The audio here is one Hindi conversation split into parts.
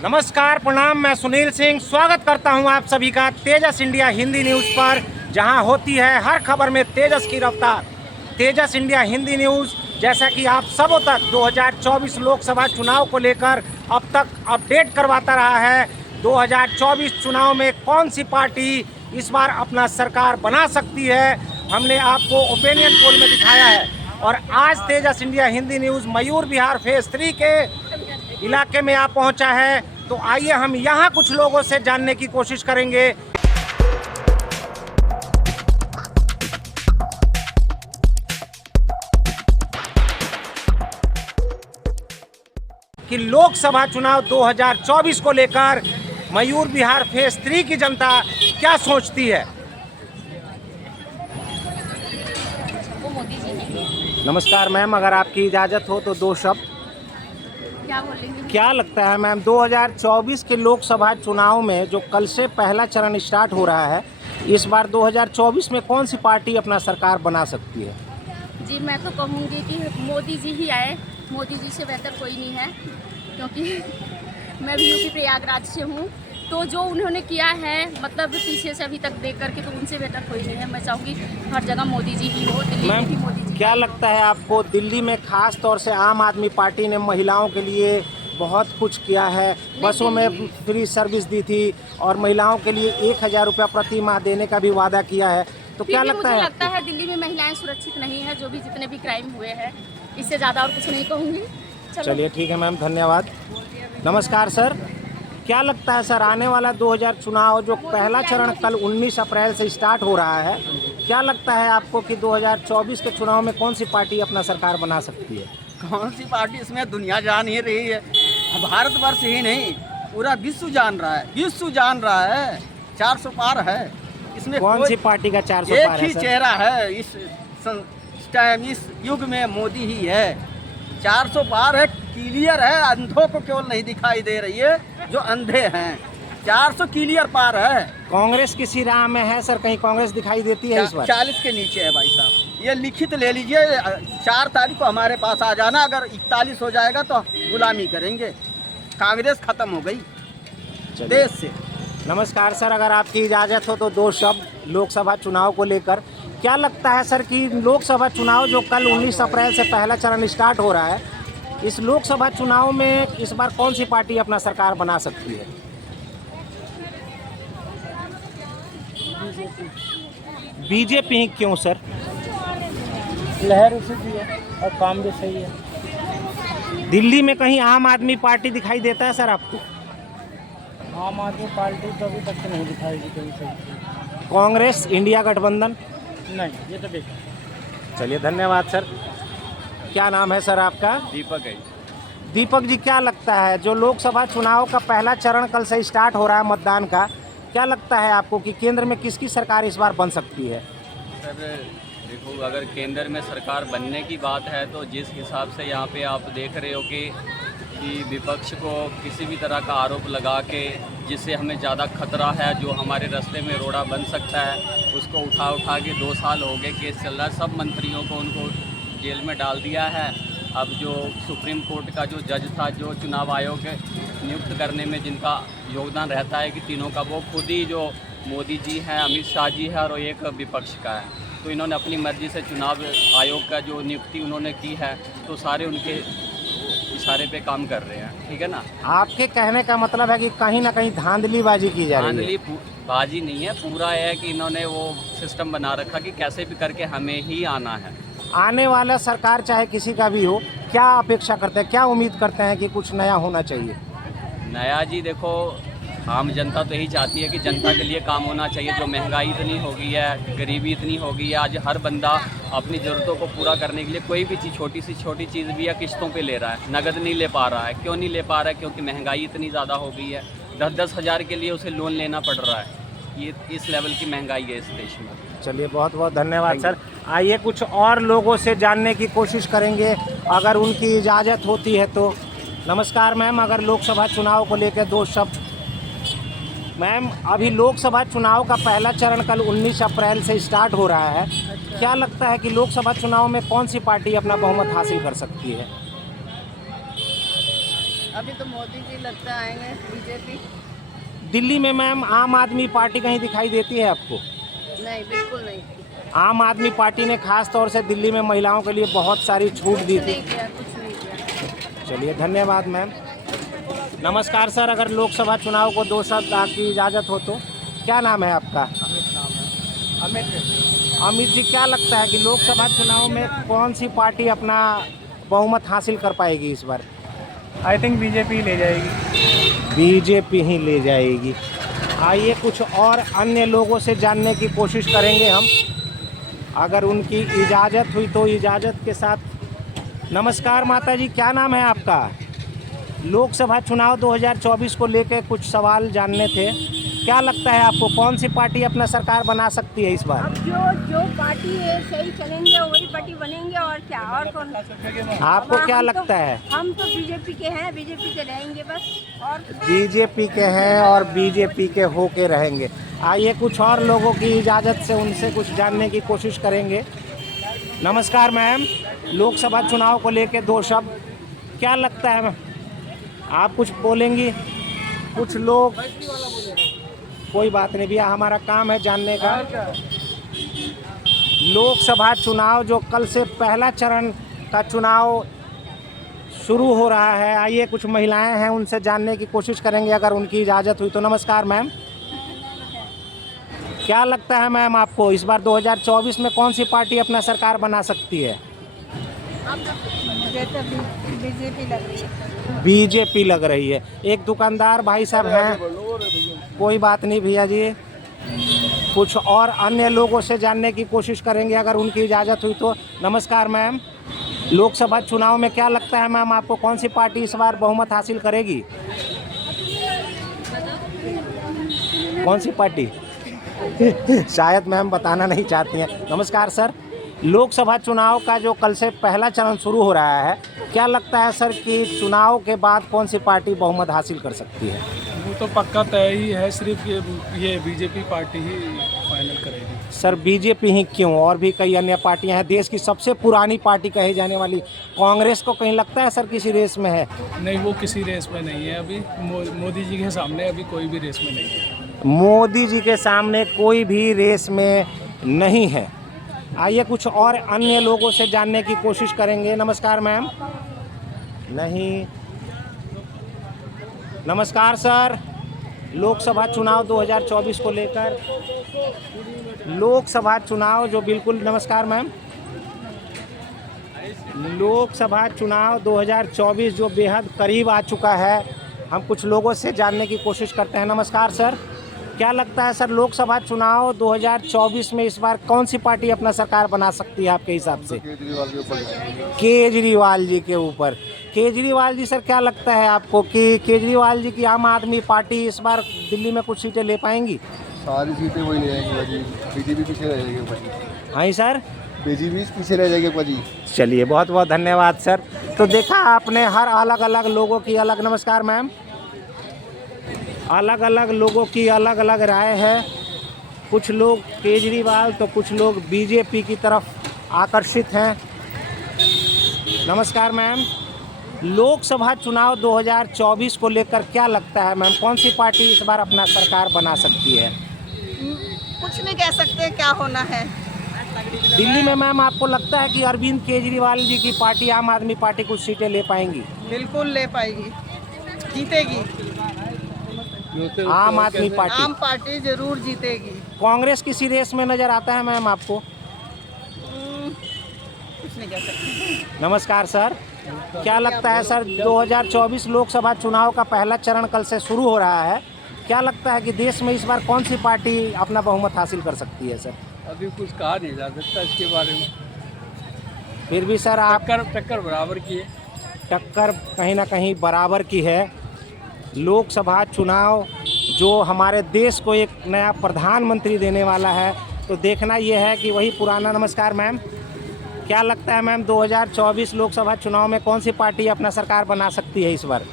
नमस्कार, प्रणाम। मैं सुनील सिंह स्वागत करता हूं आप सभी का तेजस इंडिया हिंदी न्यूज़ पर, जहां होती है हर खबर में तेजस की रफ्तार। तेजस इंडिया हिंदी न्यूज़ जैसा कि आप सबों तक 2024 लोकसभा चुनाव को लेकर अब तक अपडेट करवाता रहा है। 2024 चुनाव में कौन सी पार्टी इस बार अपना सरकार बना सकती है, हमने आपको ओपिनियन पोल में दिखाया है। और आज तेजस India Hindi news Mayur Vihar phase 3 के इलाके में आ पहुंचा है, तो आइए हम यहां कुछ लोगों से जानने की कोशिश करेंगे कि लोकसभा चुनाव 2024 को लेकर मयूर विहार फेज 3 की जनता क्या सोचती है। नमस्कार मैम, अगर आपकी इजाज़त हो तो दो शब्द क्या बोलेंगे? क्या लगता है मैम, 2024 के लोकसभा चुनाव में जो कल से पहला चरण स्टार्ट हो रहा है, इस बार 2024 में कौन सी पार्टी अपना सरकार बना सकती है? जी, मैं तो कहूँगी कि मोदी जी ही आए। मोदी जी से बेहतर कोई नहीं है, क्योंकि मैं भी यूपी प्रयागराज से हूँ। तो जो उन्होंने किया है, मतलब पीछे से अभी तक देख करके, तो उनसे बेहतर कोई नहीं है। मैं चाहूँगी हर जगह मोदी जी ही हो। दिल्ली में भी मोदी जी। क्या लगता है आपको, दिल्ली में खास तौर से आम आदमी पार्टी ने महिलाओं के लिए बहुत कुछ किया है, बसों में फ्री सर्विस दी थी और महिलाओं के लिए 1000 रुपया प्रति माह देने का भी वादा किया है, तो क्या लगता है? मुझे लगता है दिल्ली में महिलाएं सुरक्षित नहीं है, जो भी जितने भी क्राइम हुए हैं। इससे ज़्यादा और कुछ नहीं कहूँगी। चलिए ठीक है मैम, धन्यवाद। नमस्कार सर, क्या लगता है सर, आने वाला 2000 चुनाव जो पहला चरण कल 19 अप्रैल से स्टार्ट हो रहा है, क्या लगता है आपको कि 2024 के चुनाव में कौन सी पार्टी अपना सरकार बना सकती है? कौन सी पार्टी, इसमें दुनिया जान ही रही है। भारतवर्ष ही नहीं, पूरा विश्व जान रहा है। विश्व जान रहा है, 400 पार है। इसमें कौन सी पार्टी का 400 एक पार है ही सर? चेहरा है इस टाइम, इस युग में मोदी ही है। 400 पार है, क्लियर है। अंधों को केवल नहीं दिखाई दे रही है, जो अंधे हैं। 400 क्लियर पार है। कांग्रेस किसी राह में है सर? कहीं कांग्रेस दिखाई देती है इस बार? 40 के नीचे है भाई साहब। ये लिखित ले लीजिए, 4 तारीख को हमारे पास आ जाना। अगर 41 हो जाएगा तो गुलामी करेंगे। कांग्रेस खत्म हो गई देश से। नमस्कार सर, अगर आपकी इजाज़त हो तो दो शब्द लोकसभा चुनाव को लेकर। क्या लगता है सर कि लोकसभा चुनाव जो कल 19 अप्रैल से पहला चरण स्टार्ट हो रहा है, इस लोकसभा चुनाव में इस बार कौन सी पार्टी अपना सरकार बना सकती है? बीजेपी क्यों सर? लहर उसी की है और काम भी सही है। दिल्ली में कहीं आम आदमी पार्टी दिखाई देता है सर आपको? आम आदमी पार्टी तो अभी तक तो नहीं दिखाएगी कहीं सही। कांग्रेस इंडिया गठबंधन? नहीं, ये तो बेकार। चलिए धन्यवाद सर। क्या नाम है सर आपका? दीपक है। दीपक जी, क्या लगता है जो लोकसभा चुनाव का पहला चरण कल से स्टार्ट हो रहा है मतदान का, क्या लगता है आपको कि केंद्र में किसकी सरकार इस बार बन सकती है? सर देखो, अगर केंद्र में सरकार बनने की बात है तो जिस हिसाब से यहाँ पे आप देख रहे हो कि विपक्ष को किसी भी तरह का आरोप लगा के, जिससे हमें ज़्यादा खतरा है, जो हमारे रास्ते में रोड़ा बन सकता है, उसको उठा के 2 साल हो गए केस चल रहा है। सब मंत्रियों को उनको जेल में डाल दिया है। अब जो सुप्रीम कोर्ट का जो जज था, जो चुनाव आयोग नियुक्त करने में जिनका योगदान रहता है कि तीनों का, वो खुद ही जो मोदी जी हैं, अमित शाह जी है और एक विपक्ष का है। तो इन्होंने अपनी मर्जी से चुनाव आयोग का जो नियुक्ति उन्होंने की है, तो सारे उनके इशारे पे काम कर रहे हैं। ठीक है ना? आपके कहने का मतलब है कि कहीं ना कहीं धांधलीबाजी की जा रही है? धांधली बाजी नहीं है, पूरा है कि इन्होंने वो सिस्टम बना रखा कि कैसे भी करके हमें ही आना है। आने वाला सरकार चाहे किसी का भी हो, क्या अपेक्षा करते हैं, क्या उम्मीद करते हैं कि कुछ नया होना चाहिए? नया जी देखो, आम जनता तो यही चाहती है कि जनता के लिए काम होना चाहिए। जो महंगाई इतनी हो गई है, गरीबी इतनी हो गई है, आज हर बंदा अपनी ज़रूरतों को पूरा करने के लिए कोई भी चीज़, छोटी सी छोटी चीज़ भी या किस्तों पे ले रहा है, नगद नहीं ले पा रहा है। क्यों नहीं ले पा रहा है? क्योंकि महंगाई इतनी ज़्यादा हो गई है। 10-10 हज़ार के लिए उसे लोन लेना पड़ रहा है। ये इस लेवल की महंगाई है इस देश में। चलिए बहुत बहुत धन्यवाद सर। आइए कुछ और लोगों से जानने की कोशिश करेंगे, अगर उनकी इजाज़त होती है तो। नमस्कार मैम, अगर लोकसभा चुनाव को लेकर दो शब्द। मैम, अभी लोकसभा चुनाव का पहला चरण कल 19 अप्रैल से स्टार्ट हो रहा है। क्या लगता है कि लोकसभा चुनाव में कौन सी पार्टी अपना बहुमत हासिल कर सकती है? अभी तो मोदी जी लगता आएंगे, बीजेपी। दिल्ली में मैम आम आदमी पार्टी कहीं दिखाई देती है आपको? नहीं, बिल्कुल नहीं। आम आदमी पार्टी ने खास तौर से दिल्ली में महिलाओं के लिए बहुत सारी छूट दी कुछ थी। नहीं किया, कुछ नहीं किया। चलिए धन्यवाद मैम। नमस्कार सर, अगर लोकसभा चुनाव को 2 शब्द आपकी इजाज़त हो तो क्या नाम है आपका? अमित जी, क्या लगता है कि लोकसभा चुनाव में कौन सी पार्टी अपना बहुमत हासिल कर पाएगी इस बार? आई थिंक बीजेपी ले जाएगी। बीजेपी ही ले जाएगी। आइए कुछ और अन्य लोगों से जानने की कोशिश करेंगे हम, अगर उनकी इजाज़त हुई तो इजाज़त के साथ। नमस्कार माता जी, क्या नाम है आपका? लोकसभा चुनाव 2024 को लेकर कुछ सवाल जानने थे। क्या लगता है आपको कौन सी पार्टी अपना सरकार बना सकती है इस बार? अब जो पार्टी है सही चलेंगे वही पार्टी बनेंगे, और क्या, और कौन? आपको क्या लगता है? हम तो बीजेपी के हैं, बीजेपी के रहेंगे बस। और बीजेपी के हैं और बीजेपी के होके रहेंगे। आइए कुछ और लोगों की इजाज़त से उनसे कुछ जानने की कोशिश करेंगे। नमस्कार मैम, लोकसभा चुनाव को लेकर 2 शब्द, क्या लगता है? आप कुछ बोलेंगी? कुछ लोग, कोई बात नहीं भैया, हमारा काम है जानने का। लोकसभा चुनाव जो कल से पहला चरण का चुनाव शुरू हो रहा है, आइए कुछ महिलाएं हैं उनसे जानने की कोशिश करेंगे अगर उनकी इजाज़त हुई तो। नमस्कार मैम, क्या लगता है मैम आपको इस बार 2024 में कौन सी पार्टी अपना सरकार बना सकती है? मुझे तो बीजेपी लग रही है। बीजेपी लग रही है। एक दुकानदार भाई साहब हैं, कोई बात नहीं भैया जी, कुछ और अन्य लोगों से जानने की कोशिश करेंगे अगर उनकी इजाज़त हुई तो। नमस्कार मैम, लोकसभा चुनाव में क्या लगता है मैम आपको कौन सी पार्टी इस बार बहुमत हासिल करेगी? कौन सी पार्टी? शायद मैम बताना नहीं चाहती हैं। नमस्कार सर, लोकसभा चुनाव का जो कल से पहला चरण शुरू हो रहा है, क्या लगता है सर कि चुनाव के बाद कौन सी पार्टी बहुमत हासिल कर सकती है? वो तो पक्का तय ही है, सिर्फ ये बीजेपी पार्टी ही फाइनल करेगी। सर बीजेपी ही क्यों? और भी कई अन्य पार्टियां हैं, देश की सबसे पुरानी पार्टी कही जाने वाली कांग्रेस को कहीं लगता है सर किसी रेस में है? नहीं, वो किसी रेस में नहीं है अभी। मोदी जी के सामने अभी कोई भी रेस में नहीं है। मोदी जी के सामने कोई भी रेस में नहीं है। आइए कुछ और अन्य लोगों से जानने की कोशिश करेंगे। नमस्कार मैम। नहीं। नमस्कार सर, लोकसभा चुनाव 2024 को लेकर, लोकसभा चुनाव जो बिल्कुल, नमस्कार मैम, लोकसभा चुनाव 2024 जो बेहद करीब आ चुका है, हम कुछ लोगों से जानने की कोशिश करते हैं। नमस्कार सर, क्या लगता है सर लोकसभा चुनाव 2024 में इस बार कौन सी पार्टी अपना सरकार बना सकती है आपके हिसाब से? केजरीवाल जी के ऊपर। केजरीवाल जी सर, क्या लगता है आपको कि केजरीवाल जी की आम आदमी पार्टी इस बार दिल्ली में कुछ सीटें ले पाएंगी? सारी सीटें वही ले जाएंगी, बीजेपी पीछे रह जाएगी। हाँ सर, बीजेपी पीछे रह जाएगी पाजी। चलिए बहुत बहुत धन्यवाद सर। तो देखा आपने हर अलग अलग लोगों की अलग, नमस्कार मैम, अलग अलग लोगों की अलग अलग राय है। कुछ लोग केजरीवाल तो कुछ लोग बीजेपी की तरफ आकर्षित हैं। नमस्कार मैम, लोकसभा चुनाव 2024 को लेकर क्या लगता है मैम, कौन सी पार्टी इस बार अपना सरकार बना सकती है? कुछ नहीं कह सकते क्या होना है। दिल्ली में मैम आपको लगता है कि अरविंद केजरीवाल जी की पार्टी आम आदमी पार्टी कुछ सीटें ले पाएंगी? बिल्कुल ले पाएगी, जीतेगी। आम आदमी पार्टी, आम पार्टी जरूर जीतेगी। कांग्रेस किसी रेस में नजर आता है मैम आपको? कुछ नहीं कह सकते। नमस्कार सर, क्या लगता है सर 2024 लोकसभा चुनाव का पहला चरण कल से शुरू हो रहा है, क्या लगता है कि देश में इस बार कौन सी पार्टी अपना बहुमत हासिल कर सकती है सर? अभी कुछ कहा नहीं जा सकता इसके बारे में। फिर भी सर आप, टक्कर बराबर की है। टक्कर कहीं ना कहीं बराबर की है। लोकसभा चुनाव जो हमारे देश को एक नया प्रधानमंत्री देने वाला है, तो देखना यह है कि वही पुराना। नमस्कार मैम, क्या लगता है मैम 2024 लोकसभा चुनाव में कौन सी पार्टी अपना सरकार बना सकती है इस बार?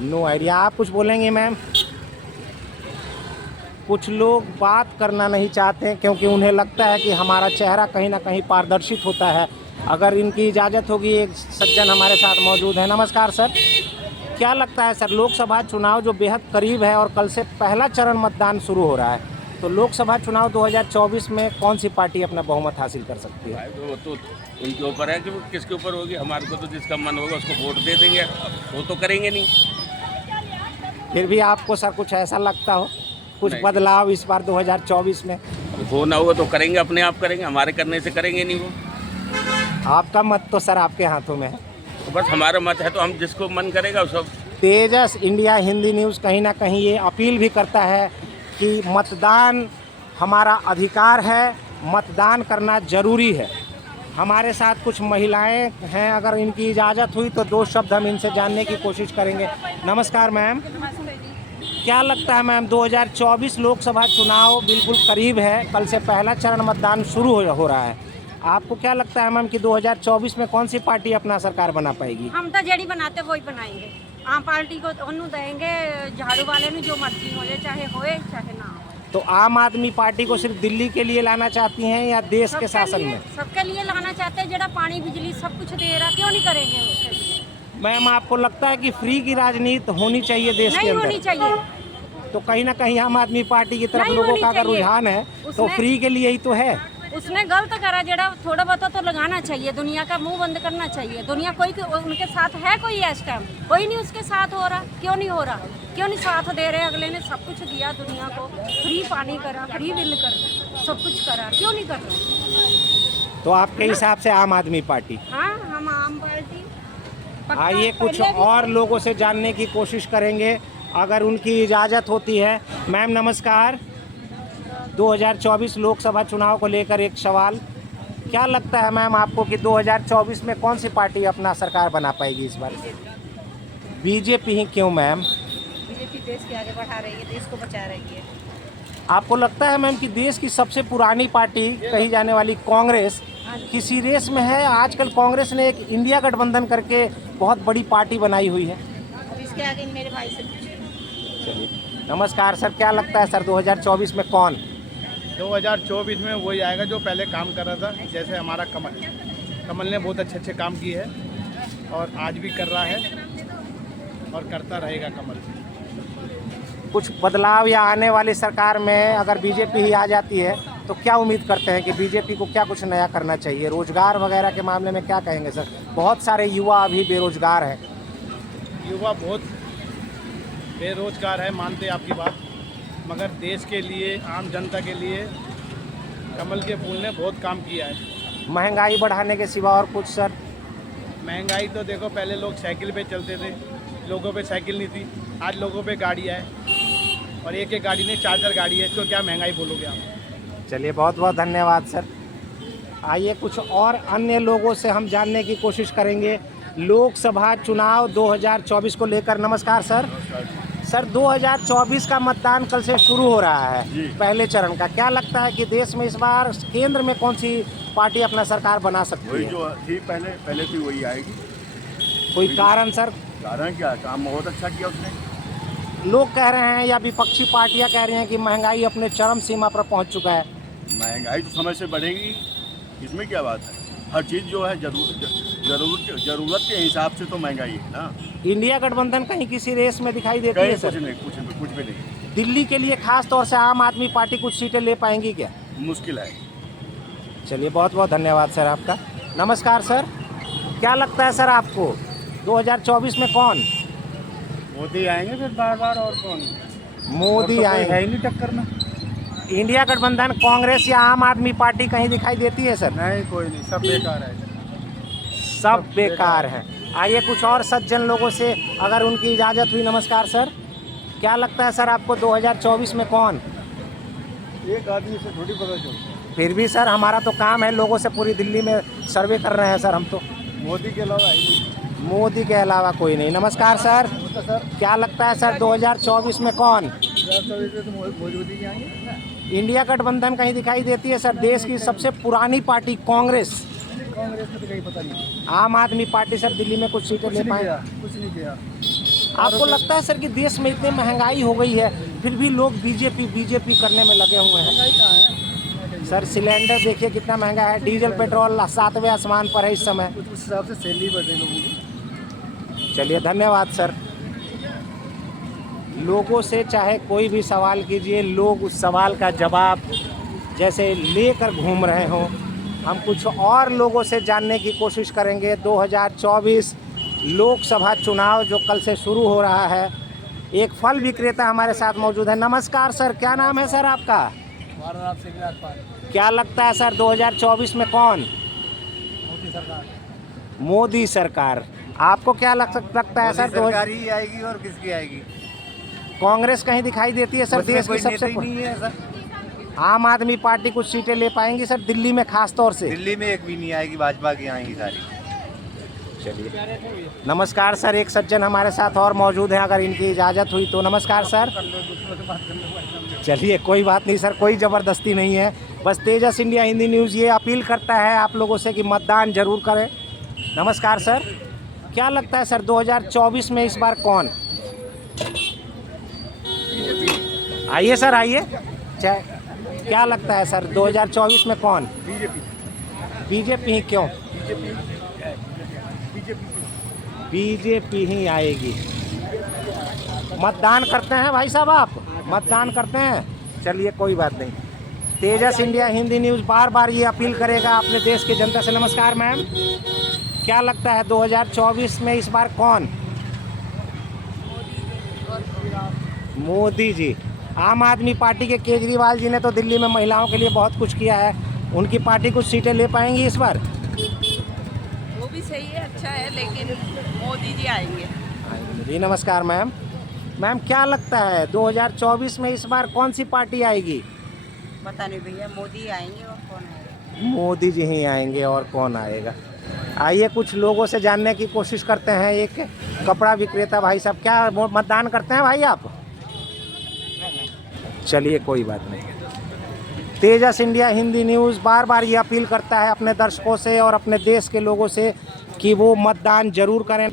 No idea. आप कुछ बोलेंगे मैम? कुछ लोग बात करना नहीं चाहते क्योंकि उन्हें लगता है कि हमारा चेहरा कहीं ना कहीं पारदर्शित होता है। अगर इनकी इजाज़त होगी, एक सज्जन हमारे साथ मौजूद है। नमस्कार सर, क्या लगता है सर, लोकसभा चुनाव जो बेहद करीब है और कल से पहला चरण मतदान शुरू हो रहा है, तो लोकसभा चुनाव 2024 में कौन सी पार्टी अपना बहुमत हासिल कर सकती है? वो तो उनके ऊपर है कि वो किसके ऊपर होगी। हमारे को तो जिसका मन होगा उसको वोट दे देंगे, वो तो करेंगे नहीं। फिर भी आपको सर कुछ ऐसा लगता हो कुछ नहीं। बदलाव इस बार 2024 में? हो ना होगा तो करेंगे, अपने आप करेंगे, हमारे करने से करेंगे नहीं वो। आपका मत तो सर आपके हाथों में है। तो बस हमारा मत है तो हम जिसको मन करेगा वो सब। तेजस इंडिया हिंदी न्यूज़ कहीं ना कहीं ये अपील भी करता है कि मतदान हमारा अधिकार है, मतदान करना ज़रूरी है। हमारे साथ कुछ महिलाएं हैं, अगर इनकी इजाज़त हुई तो दो शब्द हम इनसे जानने की कोशिश करेंगे। नमस्कार मैम, क्या लगता है मैम, 2024 लोकसभा चुनाव बिल्कुल करीब है, कल से पहला चरण मतदान शुरू हो रहा है, आपको क्या लगता है मैम कि 2024 में कौन सी पार्टी अपना सरकार बना पाएगी? हम तो जड़ी बनाते वही बनाएंगे, आम पार्टी को ओनू देंगे, झाड़ू वाले ने जो मर्जी हो जाए, चाहे होए चाहे ना हो। तो आम आदमी पार्टी को सिर्फ दिल्ली के लिए लाना चाहती हैं या देश के शासन में? सबके लिए लाना चाहते हैं, जरा पानी बिजली सब कुछ दे रहा, क्यों नहीं करेंगे उसके लिए? मैम आपको लगता है कि फ्री की राजनीति होनी चाहिए देश के नहीं अंदर? होनी चाहिए। तो कहीं ना कहीं आम आदमी पार्टी की तरफ नहीं लोगों होनी का अगर चाहिए। रुझान है तो उसने- फ्री के लिए ही तो है। उसने गलत करा, जरा थोड़ा बहुत तो लगाना चाहिए, दुनिया का मुंह बंद करना चाहिए। दुनिया कोई उनके साथ है, कोई इस टाइम कोई नहीं उसके साथ हो रहा, क्यों नहीं हो रहा, क्यों नहीं साथ दे रहे? अगले ने सब कुछ दिया दुनिया को, फ्री पानी करा, फ्री बिल कर, सब कुछ करा, क्यों नहीं कर रहे? तो आपके हिसाब से आम आदमी पार्टी? हाँ, हम आम पार्टी। पक्का आइए कुछ पहले भी- और लोगों से जानने की कोशिश करेंगे अगर उनकी इजाज़त होती है। मैम नमस्कार, 2024 लोकसभा चुनाव को लेकर एक सवाल, क्या लगता है मैम आपको कि 2024 में कौन सी पार्टी अपना सरकार बना पाएगी इस बार? बीजेपी ही क्यों मैम? बीजेपी देश के आगे बढ़ा रही है, देश को बचा रही है। आपको लगता है मैम कि देश की सबसे पुरानी पार्टी कही जाने वाली कांग्रेस किसी रेस में है? आजकल कांग्रेस ने एक इंडिया गठबंधन करके बहुत बड़ी पार्टी बनाई हुई है। अब इसके आगे मेरे भाई से पूछिए। चलिए नमस्कार सर, क्या लगता है सर 2024 में कौन? 2024 में वही आएगा जो पहले काम कर रहा था, जैसे हमारा कमल ने बहुत अच्छे काम किए हैं और आज भी कर रहा है और करता रहेगा कमल। कुछ बदलाव या आने वाली सरकार में अगर बीजेपी ही आ जाती है तो क्या उम्मीद करते हैं कि बीजेपी को क्या कुछ नया करना चाहिए? रोजगार वगैरह के मामले में क्या कहेंगे सर? बहुत सारे युवा अभी बेरोजगार हैं। युवा बहुत बेरोजगार है, मानते हैं आपकी बात, मगर देश के लिए, आम जनता के लिए कमल के फूल ने बहुत काम किया है। महंगाई बढ़ाने के सिवा और कुछ सर? महंगाई तो देखो, पहले लोग साइकिल पे चलते थे, लोगों पे साइकिल नहीं थी, आज लोगों पे गाड़ी है और एक गाड़ी नहीं 4 गाड़ी है, इसको क्या महंगाई बोलोगे आप? चलिए बहुत बहुत धन्यवाद सर। आइए कुछ और अन्य लोगों से हम जानने की कोशिश करेंगे लोकसभा चुनाव 2024 को लेकर। नमस्कार सर। सर 2024 का मतदान कल से शुरू हो रहा है, पहले चरण का। क्या लगता है कि देश में इस बार केंद्र में कौन सी पार्टी अपना सरकार बना सकती वही है? जो थी पहले थी वही आएगी। कोई कारण सर? कारण क्या, काम बहुत अच्छा किया उसने। लोग कह रहे हैं या विपक्षी पार्टियां कह रही हैं कि महंगाई अपने चरम सीमा पर पहुंच चुका है। महंगाई तो समय से बढ़ेगी, इसमें क्या बात है। हर चीज़ जो है जरूरत के हिसाब से तो महंगाई है ना। इंडिया गठबंधन कहीं किसी रेस में दिखाई देती है सर? कुछ भी नहीं। दिल्ली के लिए खास तौर से आम आदमी पार्टी कुछ सीटें ले पाएंगी क्या? मुश्किल है। चलिए बहुत बहुत धन्यवाद सर आपका। नमस्कार सर, क्या लगता है सर आपको 2024 में कौन? मोदी आएंगे फिर बार और कौन? मोदी आएंगे, है ही नहीं टक्कर में। इंडिया गठबंधन कांग्रेस या आम आदमी पार्टी कहीं दिखाई देती है सर? नहीं, कोई नहीं, सब बेकार है। सब बेकार हैं। आइए कुछ और सज्जन लोगों से अगर उनकी इजाज़त हुई। नमस्कार सर, क्या लगता है सर आपको 2024 में कौन? एक आदमी से थोड़ी पता चलता। फिर भी सर हमारा तो काम है, लोगों से पूरी दिल्ली में सर्वे कर रहे हैं सर हम तो। मोदी के अलावा मोदी के अलावा कोई नहीं। नमस्कार सर, क्या लगता है सर 2024 में कौन? मोदी आएंगे। इंडिया गठबंधन कहीं दिखाई देती है सर? देश की सबसे पुरानी पार्टी कांग्रेस में तो कहीं पता नहीं। आम आदमी पार्टी सर दिल्ली में कुछ सीटें ले पाए? कुछ नहीं किया। आपको लगता है सर कि देश में इतनी महंगाई हो गई है फिर भी लोग बीजेपी करने में लगे हुए हैं? सर सिलेंडर देखिए कितना महंगा है, डीजल पेट्रोल 7वें आसमान पर है इस समय। उस हिसाब से सैलरी बढ़ रही लोगों की। चलिए धन्यवाद सर। लोगों से चाहे कोई भी सवाल कीजिए, लोग उस सवाल का जवाब जैसे लेकर घूम रहे हों। हम कुछ और लोगों से जानने की कोशिश करेंगे। 2024 लोकसभा चुनाव जो कल से शुरू हो रहा है। एक फल विक्रेता हमारे साथ मौजूद है। नमस्कार सर, क्या नाम है सर आपका? क्या लगता है सर 2024 में कौन? मोदी सरकार। मोदी सरकार। आपको क्या लगता है सर? सरकार ही आएगी और किसकी आएगी? कांग्रेस कहीं दिखाई देती है सर देश की सबसे? नहीं है सर। आम आदमी पार्टी कुछ सीटें ले पाएंगी सर दिल्ली में, खास तौर से? दिल्ली में एक भी नहीं आएगी, भाजपा की आएंगी सारी। चलिए नमस्कार सर, एक सज्जन हमारे साथ और मौजूद हैं, अगर इनकी इजाज़त हुई तो। नमस्कार सर। चलिए कोई बात नहीं सर, कोई ज़बरदस्ती नहीं है। बस तेजस इंडिया हिंदी न्यूज़ ये अपील करता है आप लोगों से कि मतदान जरूर करें। नमस्कार सर, क्या लगता है सर 2024 में इस बार कौन? आइए सर आइए। क्या लगता है सर 2024 में कौन? बीजेपी ही क्यों? बीजेपी ही आएगी। मतदान करते हैं भाई साहब, आप मतदान करते हैं? चलिए कोई बात नहीं। तेजस इंडिया हिंदी न्यूज़ बार बार ये अपील करेगा अपने देश की जनता से। नमस्कार मैम, क्या लगता है 2024 में इस बार कौन? मोदी जी। आम आदमी पार्टी के केजरीवाल जी ने तो दिल्ली में महिलाओं के लिए बहुत कुछ किया है, उनकी पार्टी कुछ सीटें ले पाएंगी इस बार? वो भी सही है, अच्छा है, लेकिन मोदी जी आएंगे। जी नमस्कार मैम। मैम क्या लगता है 2024 में इस बार कौन सी पार्टी आएगी? पता नहीं भैया, मोदी आएंगे और कौन आएगा? मोदी जी ही आएंगे और कौन आएगा। आइए कुछ लोगों से जानने की कोशिश करते हैं। एक कपड़ा विक्रेता भाई साहब, क्या मतदान करते हैं भाई आप? चलिए कोई बात नहीं। तेजस इंडिया हिंदी न्यूज़ बार बार ये अपील करता है अपने दर्शकों से और अपने देश के लोगों से कि वो मतदान जरूर करें।